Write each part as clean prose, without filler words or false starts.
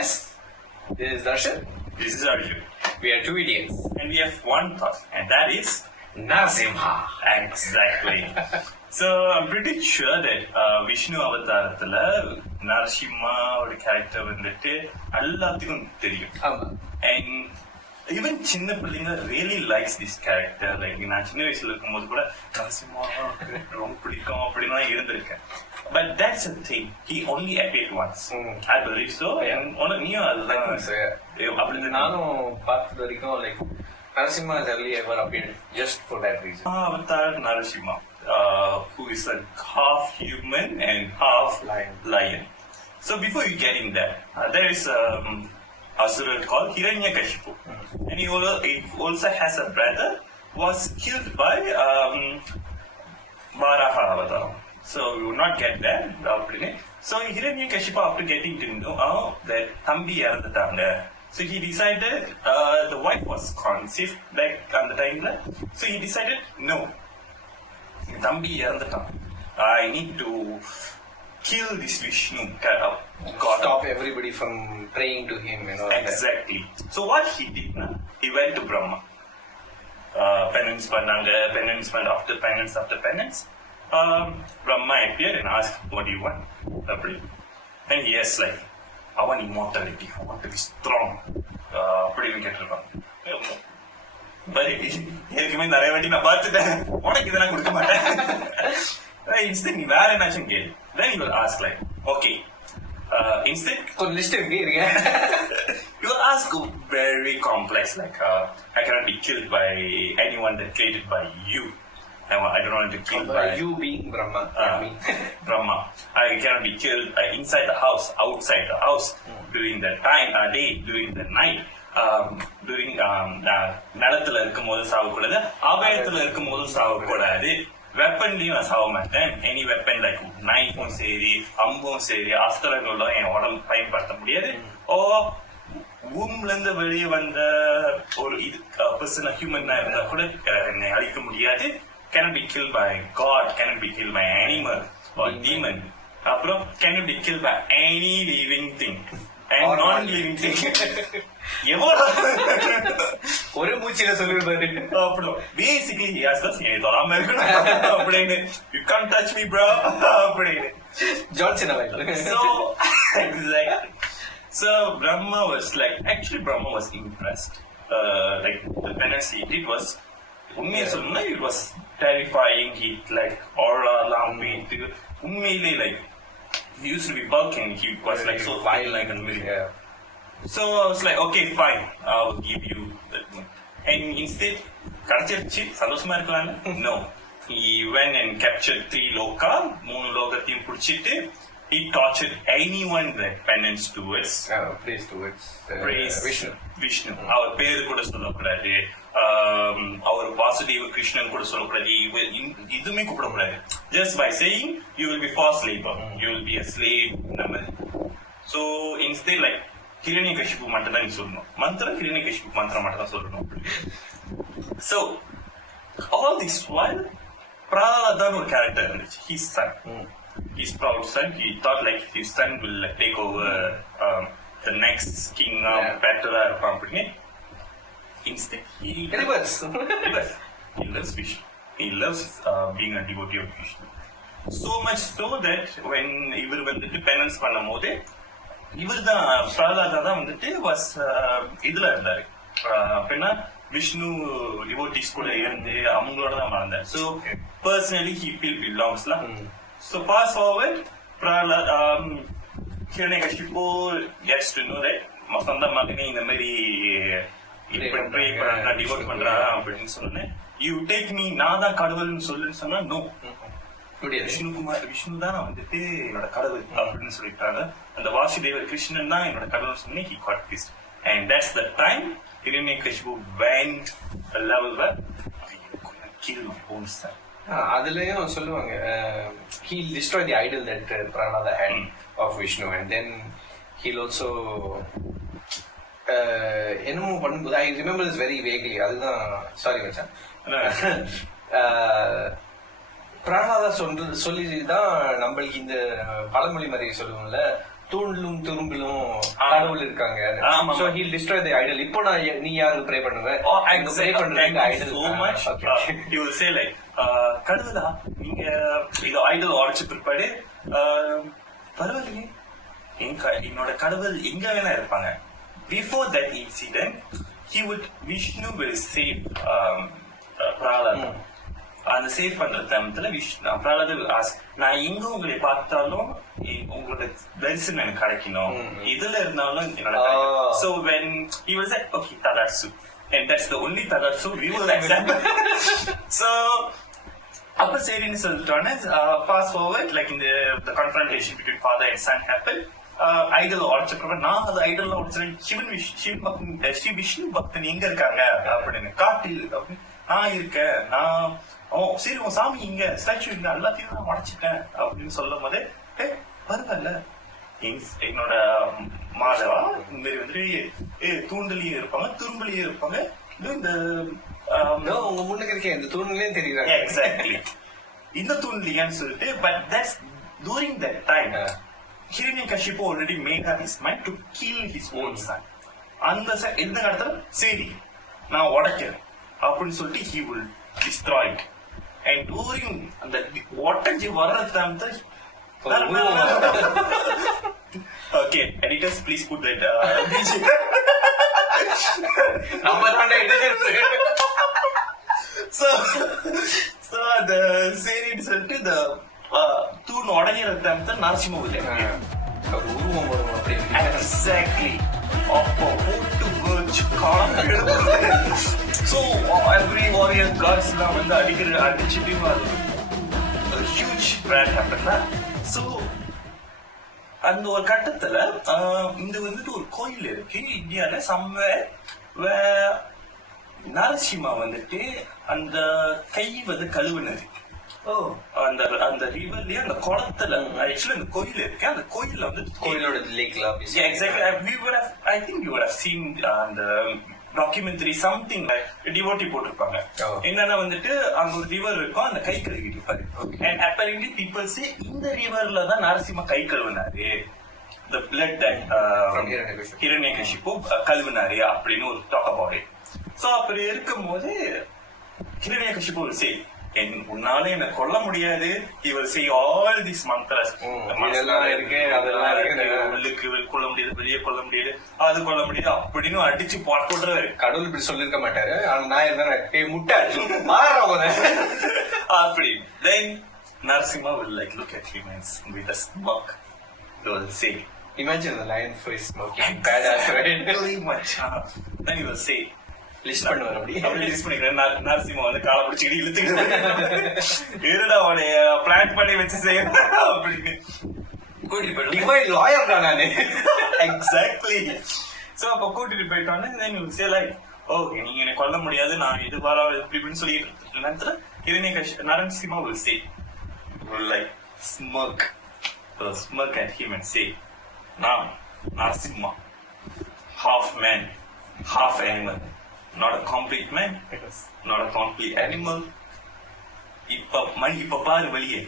guys. This is Darshan. This is Arjun. We are two idiots. And we have one thought, and that is Narasimha. exactly. So I'm pretty sure that Vishnu அவதாரத்துல நரசிம்மாவோட character வந்துட்டு எல்லாத்துக்கும் தெரியும். And even சின்ன பிள்ளைங்க really likes this character. Like நான் சின்ன வயசுல இருக்கும்போது கூட நரசிம்மா ரொம்ப பிடிக்கும் அப்படின்லாம் இருந்திருக்கேன். But that's the thing. He only appeared once. I believe so. And நீயும் அதுதான் அப்படி நானும் பார்த்தது வரைக்கும் like Narasimha has only ever appeared just for that reason. Avatar Narasimha, who is a half human and half lion. So before you get in there, there is Asura called Hiranyakashipu, and he also has a brother who was killed by Varaha Avatar. So we will not get there. So Hiranyakashipu, after getting to know that Thambi இறந்துட்டாங்க, so he decided the wife was conceived back on the time, so he decided no, Thambi இறந்துட்டான், I need to kill this Vishnu god. Stop everybody from praying to him, you know. Exactly. So what he did, he went to Brahma. Penance after penance. Brahma appeared and asked, what do you want? And he has like, I want immortality, I want to be strong. அப்படின்னு கேட்டிருக்கான். ஏற்கனவே நிறைய வாட்டி நான் பார்த்துட்டேன், உனக்கு இதெல்லாம் கொடுக்க மாட்டேன். Instead நீ வேற என்னாச்சும் கேளு. Then he will ask like, okay, instead கொஞ்சம் லிஸ்ட் எப்படி இருக்கு? You will ask very complex, like I cannot be killed by anyone that created by you. I don't want to be killed by you being Brahma. Brahma. I cannot be killed inside the house, outside the house, during the day, during the night, during நிலத்துல இருக்கும் போது சாவக்கூடாது, ஆகாயத்துல இருக்கும் போது சாவக்கூடாது, வெப்பன்லயும் நான் சாவ மாட்டேன். Any weapon like நைஃபும் சரி, அம்பும் சரி, அஸ்திரங்களும் என் உடம்பு பயன்படுத்த முடியாது. பூமில இருந்து வெளியே வந்த ஒரு பர்சன் ஹியூமனா இருந்தா கூட என்னை அழிக்க முடியாது. Cannot be killed by God, cannot be killed by animal or demon. அப்புறம் cannot be killed by any living thing and non-living thing. எவ்வளோ ஒரு மூச்சில சொல்லிருப்பாரு. அப்புறம் basically he asked us, நீ தொடாம இருக்கணும் அப்படின்னு, you can't touch me bro அப்படின்னு. Johnson So exactly. So Brahma was impressed. Like the penance he did was, உண்மையை சொல்லணும்னா it was terrifying. He like aura எல்லாம் போயிட்டு உண்மையிலே like he used to be bulking. He was like so violent and very. So I was like, okay fine, I'll give you that. And instead கிடைச்சிருச்சு, சந்தோஷமா இருக்கலாம்னு. No, he went and captured 3 loka, 3 லோகத்தையும் பிடிச்சிட்டு he tortured anyone that penance towards Vishnu. அவர் பேரு கூட சொல்லக்கூடாது, அவர் வாசுதேவ கிருஷ்ணன் கூட சொல்லக்கூடாது, இதுவுமே கூப்பிடக்கூடாது. Just by saying you will be forced labor, you will be a slave. So instead like Hiranyakashipu மட்டும் தான் நீ சொல்லணும், மந்திரம் Hiranyakashipu மந்திரம் மட்டும் தான் சொல்லணும். So all this while Prahladan ஒரு கேரக்டர் இருந்துச்சு, his son. His proud son. He thought like his son will take over the next kingdom, better company. Instead, he loves Vishnu. He loves being a devotee of Vishnu. So much so that when இவர் வந்துட்டு penance பண்ணும் போது, இவர் தான் பிரஹ்லாதா தான் வந்துட்டு was இதுல இருந்தாரு, அப்படின்னா விஷ்ணு டிவோட்டிஸ் கூட இருந்து அவங்களோட தான் வளர்ந்தார். So personally he feel belongs lah. So fast forward, Hiranyakashipu gets to know that சொந்த மகனே இந்த மாதிரி டிவோட் பண்றா அப்படின்னு சொன்னேன். யூ டேக் மீ, நான் தான் கடவுள்னு சொல்லுன்னு சொன்னா நோ, விஷ்ணு தான் வந்துட்டு என்னோட கடவுள் அப்படின்னு சொல்லிட்டாங்க. அந்த வாசுதேவர் கிருஷ்ணன் தான் என்னோட கடவுள் சொன்னேன். He got pissed, and that's the time Hiranyakashipu went a level where I'm gonna kill my own son. அதுலயும் சொல்லுவாங்க, he'll destroy the idol that Prahlada had of Vishnu, and then he'll also என்னமோ பண்ணும்போது, I remember this very vaguely. அதுதான் sorry மச்சான், பிரஹ்லாதா சொல்லிதான் நம்மளுக்கு இந்த பழமொழி மாதிரி சொல்லுவோம்ல, தூண்டிலும் துரும்பிலும் கடவுள் இருக்காங்க. So he'll destroy the idol. இப்போ நான் நீ யாருக்கு ப்ரே பண்ணுவ? ப்ரே பண்றதுக்கு Idol so much. He will say like கடவுளா நீங்க இது ஐடல் உடைச்சு பிற்பாடு பரவாயில்லையே என்னோட கடவுள் எங்க வேணா இருப்பாங்க. Before that incident, Vishnu will save Prahlada. அந்த சேவ் பண்ற டைம்ல பிரஹ்லாத நான் எங்க உங்களை பார்த்தாலும் உங்களோட தரிசனம் எனக்கு கிடைக்கணும், இதுல இருந்தாலும் என்னோட. So when he was like, okay, Tadatsu, and that's the only Tadatsu we will accept. So அப்ப சரின்னு சொல்லிட்டோன்னே fast forward, like in the confrontation between father and son happened. Idol உடைச்சப்ப நான் அது ஐடல் உடைச்சேன், ஸ்ரீ விஷ்ணு பக்தன் எங்க இருக்காங்க அப்படின்னு காட்டில் நான் இருக்கேன், நான் சரி உன் சாமி இங்க ஸ்டாச்சு இங்க எல்லாத்தையும் நான் உடைச்சிட்டேன் அப்படின்னு சொல்லும் போதே பரவாயில்ல என்னோட மாதவா இந்த மாதிரி வந்துட்டு தூண்டலையும் இருப்பாங்க துரும்பலையும் இருப்பாங்க, இந்த உங்க முன்னுக்கு இருக்கேன் இந்த தூண்லயும் தெரியுறாங்க. எக்ஸாக்ட்லி இந்த தூண்லையான்னு சொல்லிட்டு. But that's touring that time Hiranyakashipu already made up his mind to kill his own son. அந்த எந்த இடத்துல சரி நான் உடைக்கிறேன் அப்படின்னு சொல்லிட்டு he will destroy it. And during அந்த உடைஞ்சி வர்ற time okay, editors please put that so the சரின்னு சொல்லிட்டு the தூண் உடஞ்சிற டைம் தான் நரசிம்ம உருவம் வரும் அப்படி. எக்ஸாக்ட்லி அப்போ போட்டு வச்சு ஸோ எவ்ரி வாரியர் கார்ட்ஸ் எல்லாம் வந்து அடிச்சுட்டு ஹியூஜ் பிராண்ட் அப்படின்னா. ஸோ அந்த ஒரு கட்டத்துல இந்த வந்துட்டு ஒரு கோயில் இருக்கு இந்தியால சம்வேர் நரசிம்மா வந்துட்டு அந்த கை வந்து கழுவுனது அந்த ரிவர்லயே அந்த குளத்துல ஆக்சுவலி அந்த கோயில் இருக்கு, அந்த கோயில்ல வந்து கோயிலோட லேக்ல exactly I think you have seen அந்த டாக்குமெண்ட்ரி சம்திங் டிவோட்டி போட்டிருப்பாங்க. என்னன்னா வந்துட்டு அங்க ஒரு ரிவர் இருக்கும், அந்த கை கழுவிட்டு இருப்பாரு. அண்ட் அப்பரண்ட்லி பீப்புள் சே இந்த ரிவர்ல தான் நரசிம்ம கை கழுவினாரு, the blood that Hiranyakashipu கழுவினாரு அப்படின்னு ஒரு டாக் அபவுட் இட். சோ அப்படி இருக்கும் போது Hiranyakashipu will say உன்னால என்ன கொல்ல முடியாது, he will say all these mantras, உள்ளுக்கு கொல்ல முடியாது, வெளியே கொல்ல முடியாது, அது கொல்ல முடியாது அப்படின்னு அடிச்சு போட்டுறாரு. கடவுள் இப்படி சொல்லிருக்க மாட்டாரு, ஆனா நான் இருந்தா முட்டை அப்படி. Then Narasimha will like look at him and with a smirk he will say, imagine the lion face smoking badass, right? Really much. Then he will say, list பண்ணுவார். அப்படி லிஸ்ட் பண்ணிக்கிறேன். நரசிம்ம வந்து காலை பிடிச்சிக்கிட்டு இழுத்துக்கிட்டு இருடா அவனைய பிளான் பண்ணி வச்சு செய்யணும் அப்படின்னு கூட்டிட்டு போயிட்டு லாயர் தான் நானு. எக்ஸாக்ட்லி. சோ அப்ப கூட்டிட்டு போயிட்டோன்னு then you say like, okay நீங்க என்ன கொல்ல முடியாது, நான் இது வர இப்படின்னு சொல்லிட்டு நேரத்துல Narasimha will say, will like smirk at him and say, now Narasimha, half man, half animal. Not a complete man, not a complete animal. இப்ப பாரு வெளியே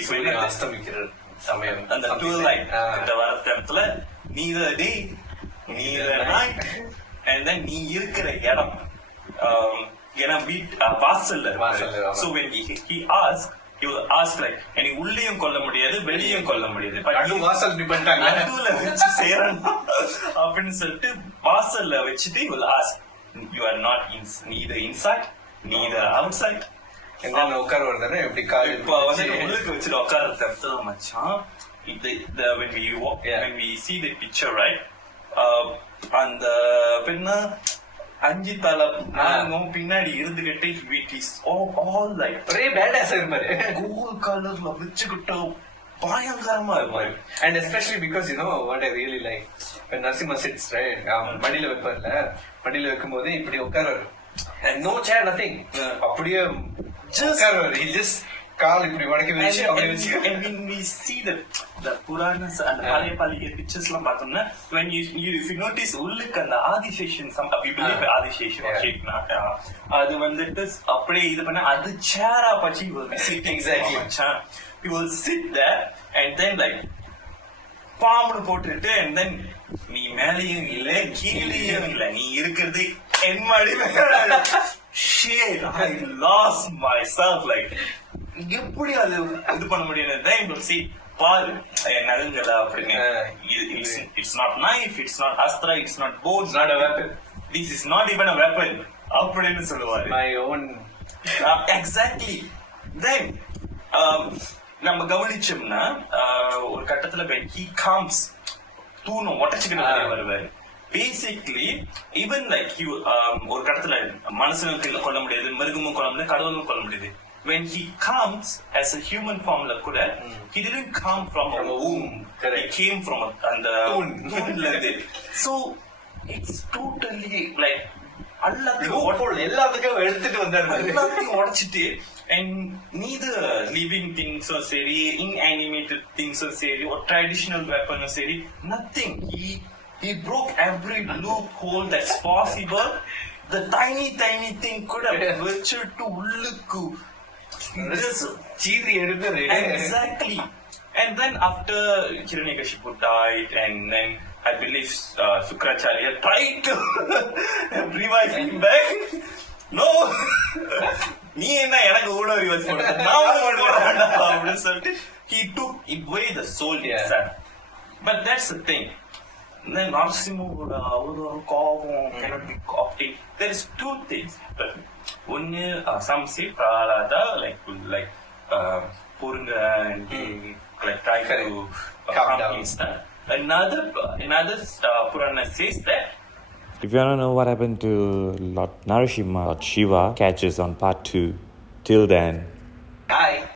இப்ப என்ன அஸ்தமிக்கிற சமயம் அந்த twilight இந்த வரத்துல neither day neither night and then நீ இருக்கிற இடம் ஏன்னா வாசல்ல. So when he asked, he will ask like, நீ உள்ளேயும் கொல்ல முடியாது வெளியும் கொல்ல முடியாது, வாசல் நடுவுல வச்சு சேரணும் அப்படின்னு சொல்லிட்டு வாசல்ல வச்சுட்டு he will ask, you are not neither inside neither outside. என்ன உட்கார வருதானே எப்படி கால் இப்ப வந்து உள்ளுக்கு வச்சுட்டு உட்கார தப்புல மச்சான். when we see the picture, right, அந்த பெண்ணா 5 தலை நானும் பின்னாடி இருந்துகிட்டு it is all like ஒரே பேடாஸா இருப்பாரு, கோல்ட் கலர்ல வச்சுக்கிட்டு பயங்கரமா இருப்பாரு. And especially because you know what I really like, when Narasimha sits, right, மடியில வைப்பார்ல, மடியில வைக்கும் போது இப்படி உட்காருவாரு, and no chair, nothing, அப்படியே உட்காருவாரு. he just கால் இப்படி மடக்கி வச்சு அப்படியே வச்சு. And when we see the Puranas and பழைய pictures எல்லாம் பார்த்தோம்னா, when you if you notice உள்ளுக்கு அந்த ஆதிசேஷன், we believe ஆதிசேஷன் அது வந்துட்டு அப்படியே இது பண்ண அது சேரா பச்சி exactly he will sit there and then like பாம்பு போட்டுட்டு and then நீ மேலேயும் இல்ல கீழேயும் இல்ல நீ இருக்கிறது என் மடி மேல. Shit, I lost myself. Like எப்படி அது இது பண்ண முடியும்? See, பாரு என் நகங்களா அப்படின்னு. It's not knife, it's not astra, it's not bow, it's not a weapon. This is not even a weapon. அப்படின்னு சொல்லுவாரு. My own. Exactly. Then நம்ம கவனிச்சோம்னா ஒரு கட்டத்துல when he comes தூணும் உடச்சுக்கிட்டு வருவாரு. Basically, even like ஒரு கடத்துல மனுஷனுக்கு கொல்ல முடியாது, மிருகமும் கொல்ல முடியாது, கடவுளும் கொல்ல முடியாது. When he comes as a human formல கூட, he didn't come from a womb. He came from அந்த தூண்ல இருந்து. So it's totally like எல்லாத்துக்கும் எடுத்துட்டு வந்தாரு, எல்லாத்தையும் உடைச்சிட்டு. And neither living things or சரி, inanimated things or சரி, or traditional weapon or சரி, nothing. He broke every loophole that's possible. The tiny thing could have ventured to உள்ளுக்கு. சீரி எடுத்து. Exactly. And then after Hiranyakashipu died, and then I believe Sukracharya tried to revive him back. No. நீ என்ன எனக்கு கூட reverse பண்ண, நான் அப்படின்னு சொல்லிட்டு he took away the soul itself. But that's the thing. நரசிம்மோட அவ்வளோ கோபம் cannot be copied. There is two things. ஒன்னு some say Prahalada like பொருங்க and like try to calm his down. Another Purana says that if you want to know what happened to Lord Narasimha, Lord Shiva catches on part 2. Till then,